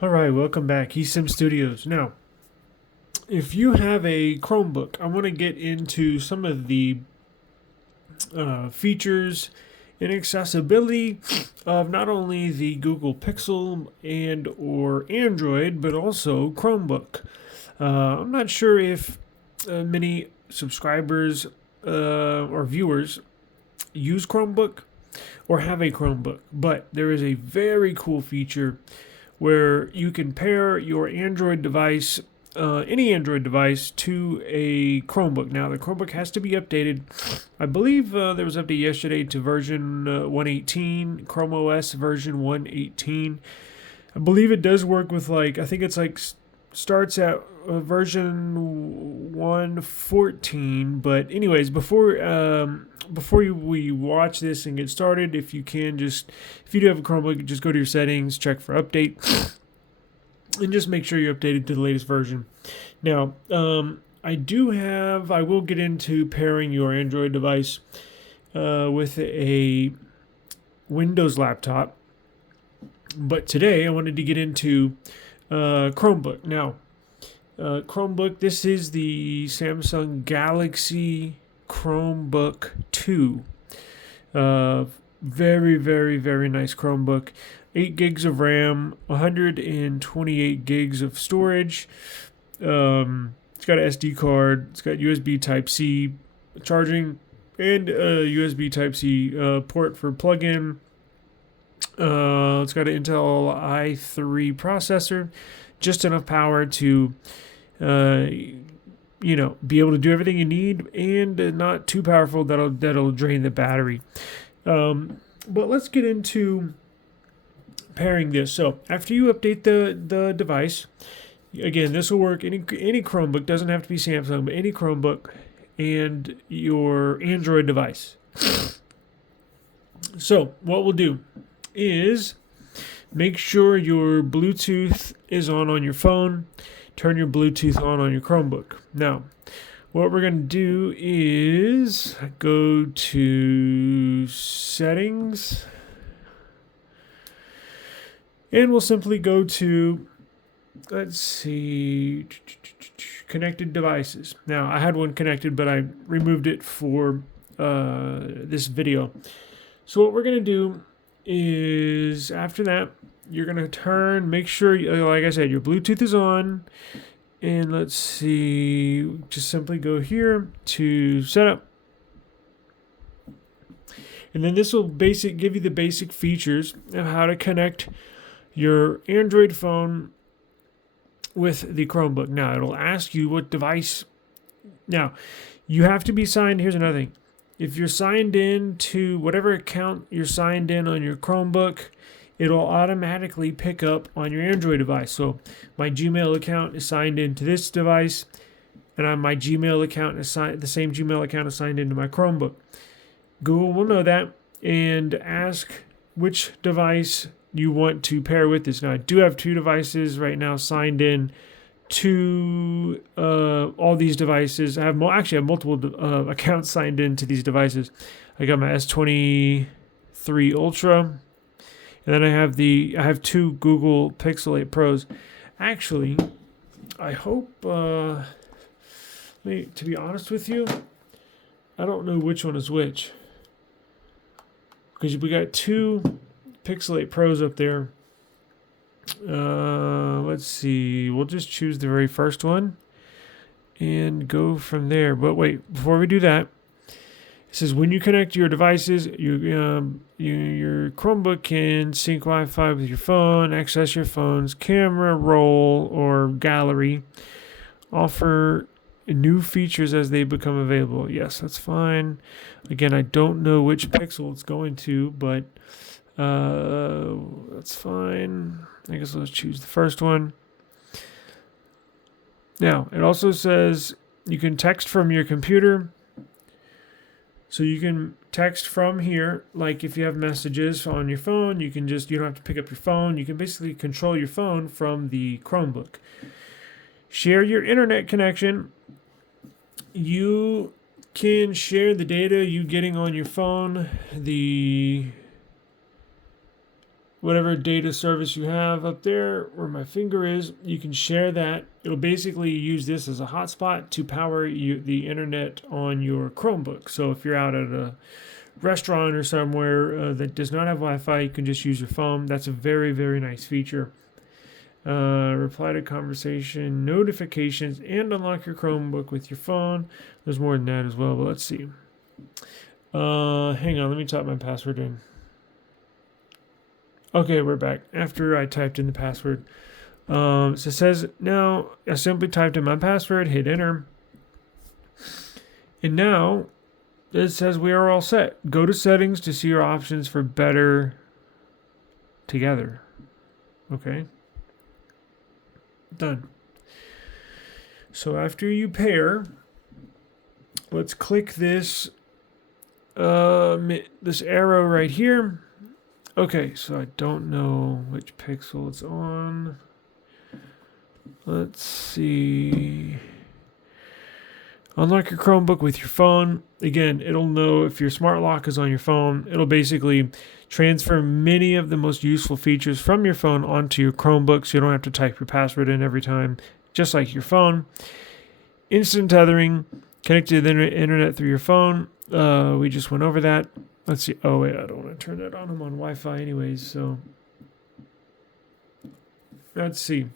All right, welcome back, eSIM Studios. Now, if you have a Chromebook, I want to get into some of the features and accessibility of not only the Google Pixel and or Android, but also Chromebook. I'm not sure if many subscribers or viewers use Chromebook or have a Chromebook, but there is a very cool feature where you can pair your Android device, any Android device, to a Chromebook. Now, the Chromebook has to be updated. I believe there was an update yesterday to version 118, Chrome OS version 118. I believe it does work with I think it's starts at version 114. But anyways, before we watch this and get started, if you do have a Chromebook, just go to your settings, check for update, and just make sure you're updated to the latest version. Now, I will get into pairing your Android device with a Windows laptop, but today I wanted to get into Chromebook. Now, Chromebook, this is the Samsung Galaxy Chromebook 2. Very, very, very nice Chromebook. 8 gigs of RAM, 128 gigs of storage. It's got an SD card. It's got USB Type-C charging and a USB Type-C port for plug-in. It's got an Intel i3 processor, just enough power to be able to do everything you need, and not too powerful that'll drain the battery. But let's get into pairing this. So after you update the device, again, this will work any Chromebook, doesn't have to be Samsung, but any Chromebook and your Android device. So what we'll do is make sure your Bluetooth is on your phone. Turn your Bluetooth on your Chromebook. Now, what we're going to do is go to settings, and we'll simply go to, let's see, connected devices. Now, I had one connected, but I removed it for this video. So what we're going to do is, after that, you're going to make sure, like I said, your Bluetooth is on. And let's see, just simply go here to setup. And then this will give you the basic features of how to connect your Android phone with the Chromebook. Now, it'll ask you what device. Now, you have to be signed. Here's another thing. If you're signed in to whatever account you're signed in on your Chromebook, it'll automatically pick up on your Android device. So my Gmail account is signed into this device, and on my Gmail account the same Gmail account is signed into my Chromebook. Google will know that and ask which device you want to pair with this. Now, I do have 2 devices right now signed in to all these devices. I have multiple accounts signed into these devices. I got my S23 Ultra, and then I have 2 Google Pixel 8 Pros. Actually, I hope, to be honest with you, I don't know which one is which, because we got 2 Pixel 8 Pros up there. Let's see. We'll just choose the very first one and go from there. But wait, before we do that, it says when you connect your devices, your Chromebook can sync Wi-Fi with your phone, access your phone's camera, roll, or gallery, offer new features as they become available. Yes, that's fine. Again, I don't know which Pixel it's going to, but that's fine. I guess let's choose the first one. Now, it also says you can text from your computer. So you can text from here, like if you have messages on your phone, you don't have to pick up your phone. You can basically control your phone from the Chromebook. Share your internet connection. You can share the data you getting on your phone, the whatever data service you have up there where my finger is, you can share that. It'll basically use this as a hotspot to power the internet on your Chromebook. So if you're out at a restaurant or somewhere that does not have Wi-Fi, you can just use your phone. That's a very, very nice feature. Reply to conversation, notifications, and unlock your Chromebook with your phone. There's more than that as well, but let's see. Hang on, let me type my password in. Okay, we're back. After I typed in the password. So it says, now I simply typed in my password, hit enter. And now it says we are all set. Go to settings to see your options for better together. Okay. Done. So after you pair, let's click this this arrow right here. Okay, so I don't know which pixel it's on. Let's see. Unlock your Chromebook with your phone. Again, it'll know if your smart lock is on your phone. It'll basically transfer many of the most useful features from your phone onto your Chromebook, so you don't have to type your password in every time, just like your phone. Instant tethering, connect to the internet through your phone. We just went over that. Let's see. Oh, wait, I don't want to turn that on. I'm on Wi-Fi anyways, so let's see.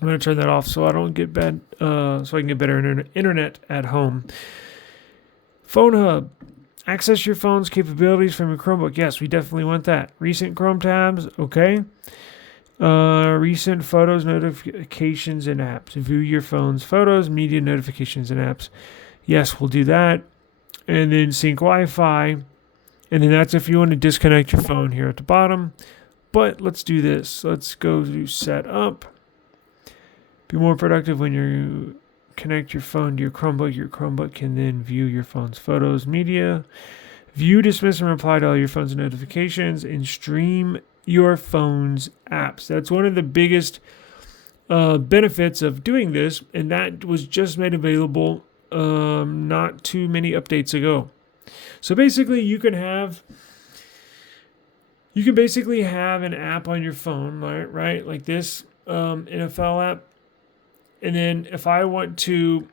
I'm going to turn that off so I don't get bad, so I can get better internet at home. Phone Hub. Access your phone's capabilities from your Chromebook. Yes, we definitely want that. Recent Chrome tabs. Okay. Recent photos, notifications, and apps. View your phone's photos, media, notifications, and apps. Yes, we'll do that. And then sync Wi-Fi. And then that's if you want to disconnect your phone here at the bottom. But let's do this. Let's go to setup. Be more productive when you connect your phone to your Chromebook. Your Chromebook can then view your phone's photos, media, view, dismiss, and reply to all your phone's notifications, and stream your phone's apps. That's one of the biggest benefits of doing this, and that was just made available not too many updates ago. So basically, you can basically have an app on your phone, right? Like this NFL app. And then if I want to,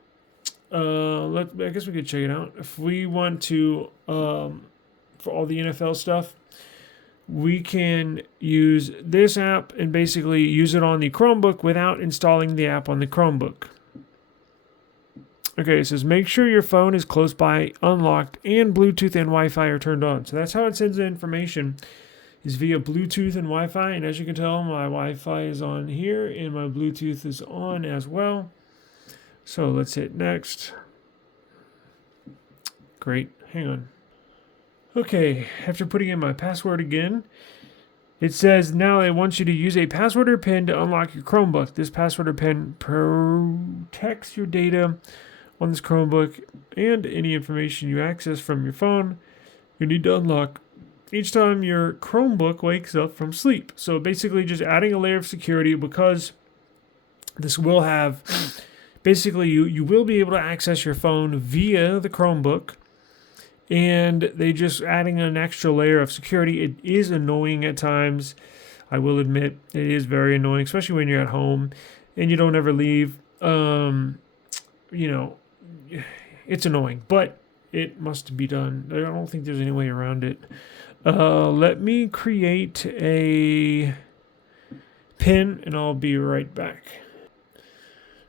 I guess we could check it out. If we want to, for all the NFL stuff, we can use this app and basically use it on the Chromebook without installing the app on the Chromebook. Okay, it says make sure your phone is close by, unlocked, and Bluetooth and Wi-Fi are turned on. So that's how it sends the information, is via Bluetooth and Wi-Fi. And as you can tell, my Wi-Fi is on here and my Bluetooth is on as well. So let's hit next. Great. Hang on. Okay, after putting in my password again, it says now it wants you to use a password or PIN to unlock your Chromebook. This password or PIN protects your data on this Chromebook and any information you access from your phone. You need to unlock each time your Chromebook wakes up from sleep. So basically just adding a layer of security, because this will have, basically you will be able to access your phone via the Chromebook, and they just adding an extra layer of security. It is annoying at times. I will admit it is very annoying, especially when you're at home and you don't ever leave. It's annoying, but it must be done. I don't think there's any way around it. Let me create a pin and I'll be right back.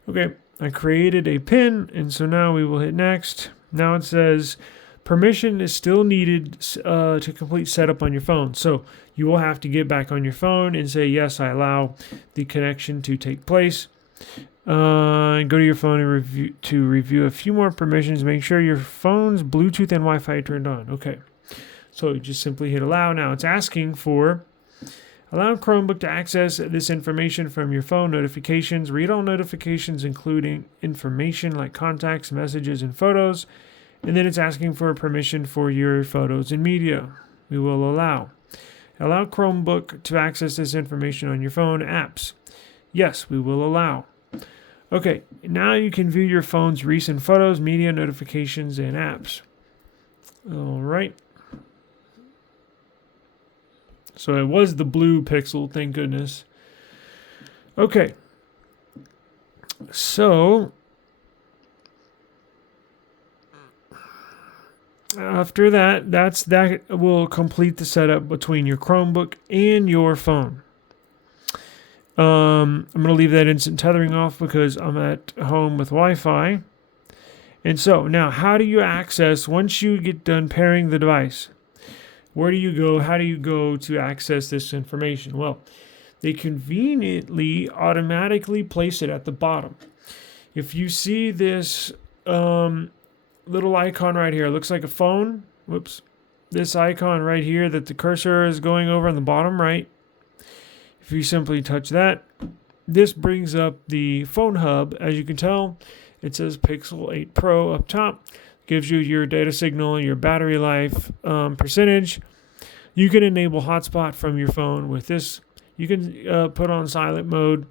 Okay, I created a pin, and so now we will hit next. Now it says permission is still needed to complete setup on your phone. So you will have to get back on your phone and say, yes, I allow the connection to take place. Go to your phone and review a few more permissions. Make sure your phone's Bluetooth and Wi-Fi are turned on. Okay. So you just simply hit allow. Now it's asking for allow Chromebook to access this information from your phone notifications. Read all notifications, including information like contacts, messages, and photos. And then it's asking for permission for your photos and media. We will allow. Allow Chromebook to access this information on your phone apps. Yes, we will allow. Okay, now you can view your phone's recent photos, media, notifications, and apps. All right. So it was the blue Pixel, thank goodness. Okay. So after that, that will complete the setup between your Chromebook and your phone. I'm going to leave that instant tethering off because I'm at home with Wi-Fi. And so now, how do you access, once you get done pairing the device, where do you go? How do you go to access this information? Well, they conveniently automatically place it at the bottom. If you see this little icon right here, it looks like a phone. Whoops. This icon right here that the cursor is going over on the bottom right. If you simply touch that, this brings up the phone hub. As you can tell, it says Pixel 8 Pro up top. Gives you your data signal, your battery life percentage. You can enable hotspot from your phone with this. You can put on silent mode.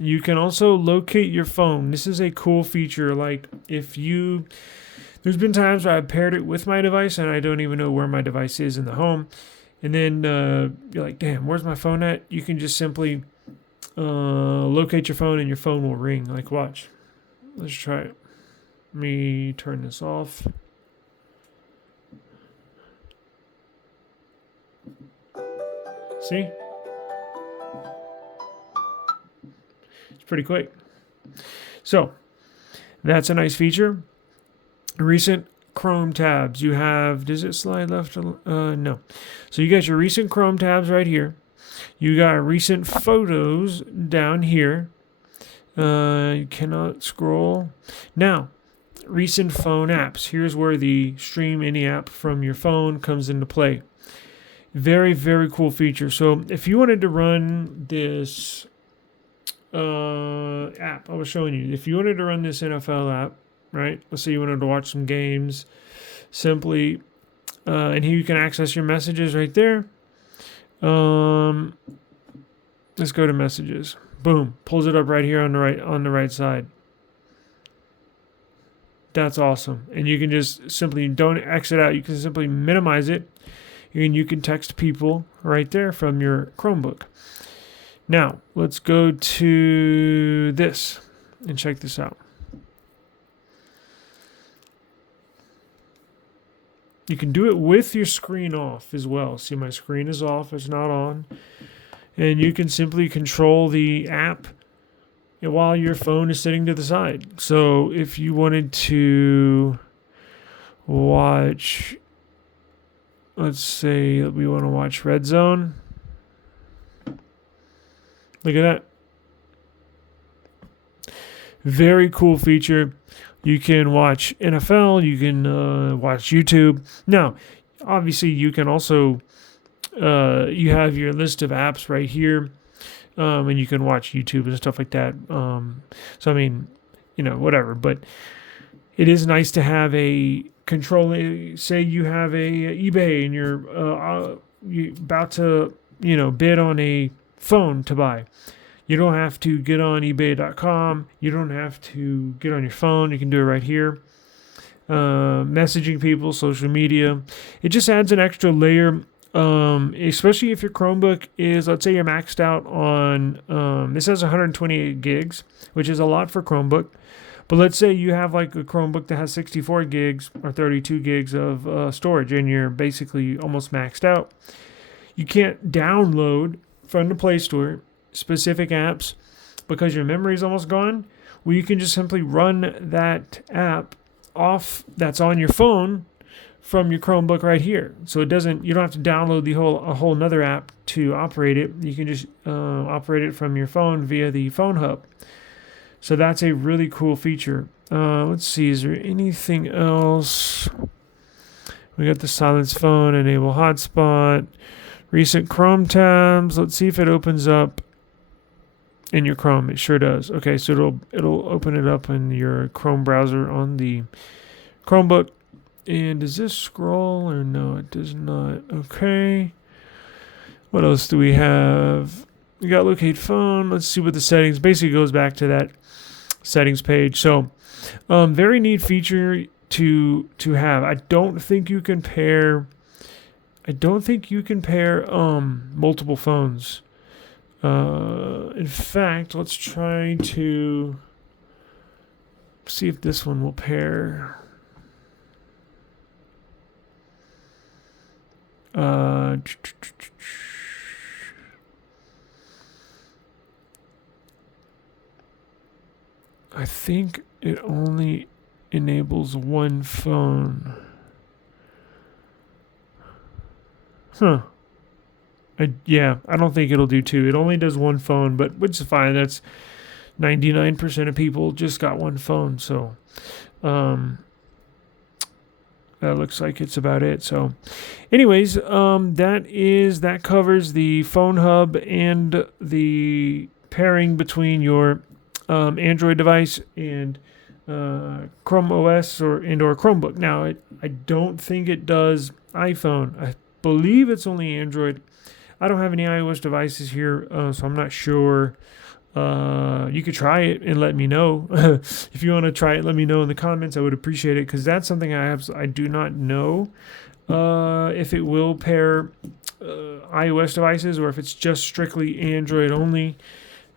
You can also locate your phone. This is a cool feature. Like there's been times where I've paired it with my device and I don't even know where my device is in the home. And then you're like, damn, where's my phone at? You can just simply locate your phone and your phone will ring. Like, watch. Let's try it. Let me turn this off. See? It's pretty quick. So, that's a nice feature. Recent Chrome tabs. You have, does it slide left? No. So you got your recent Chrome tabs right here. You got recent photos down here. You cannot scroll. Now, recent phone apps. Here's where the stream any app from your phone comes into play. Very, very cool feature. So if you wanted to run this app I was showing you, if you wanted to run this NFL app, right? Let's say you wanted to watch some games, simply, and here you can access your messages right there. Let's go to messages. Boom, pulls it up right here on the right side. That's awesome. And you can just simply don't exit out. You can simply minimize it, and you can text people right there from your Chromebook. Now, let's go to this and check this out. You can do it with your screen off as well. See, my screen is off, it's not on. And you can simply control the app while your phone is sitting to the side. So if you wanted to watch, let's say we want to watch Red Zone. Look at that. Very cool feature. You can watch NFL. You can watch YouTube. Now, obviously, you can also, you have your list of apps right here, and you can watch YouTube and stuff like that. So, I mean, whatever. But it is nice to have a control. Say you have a eBay and you're about to, bid on a phone to buy. You don't have to get on ebay.com. You don't have to get on your phone. You can do it right here. Messaging people, social media. It just adds an extra layer, especially if your Chromebook is, let's say you're maxed out on, this has 128 gigs, which is a lot for Chromebook. But let's say you have like a Chromebook that has 64 gigs or 32 gigs of storage and you're basically almost maxed out. You can't download from the Play Store specific apps because your memory is almost gone. Well, you can just simply run that app off that's on your phone from your Chromebook right here. So you don't have to download a whole nother app to operate it. You can just operate it from your phone via the phone hub. So that's a really cool feature. Let's see, is there anything else? We got the silence phone, enable hotspot, recent Chrome tabs. Let's see if it opens up in your Chrome. It sure does. Okay, so it'll open it up in your Chrome browser on the Chromebook. And does this scroll or no? It does not. Okay. What else do we have? We got locate phone. Let's see what the settings basically goes back to that settings page. So, very neat feature to have. I don't think you can pair I don't think you can pair multiple phones. In fact, let's try to see if this one will pair. I think it only enables one phone. Huh. I don't think it'll do two. It only does one phone, but which is fine. That's 99% of people just got one phone. So that looks like it's about it. So anyways, that covers the phone hub and the pairing between your Android device and Chrome OS or Chromebook. Now, I don't think it does iPhone. I believe it's only Android. I don't have any iOS devices here, so I'm not sure. You could try it and let me know. If you want to try it, let me know in the comments. I would appreciate it, because that's something I do not know if it will pair iOS devices or if it's just strictly Android only,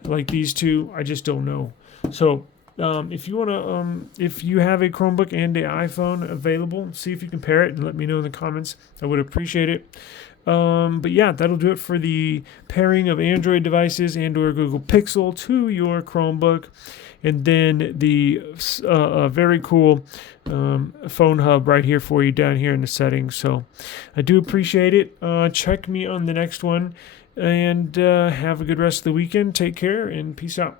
like these two. I just don't know. So if you have a Chromebook and an iPhone available, see if you can pair it and let me know in the comments. I would appreciate it. But yeah, that'll do it for the pairing of Android devices and or Google Pixel to your Chromebook. And then the very cool phone hub right here for you down here in the settings. So I do appreciate it. Check me on the next one, and have a good rest of the weekend. Take care and peace out.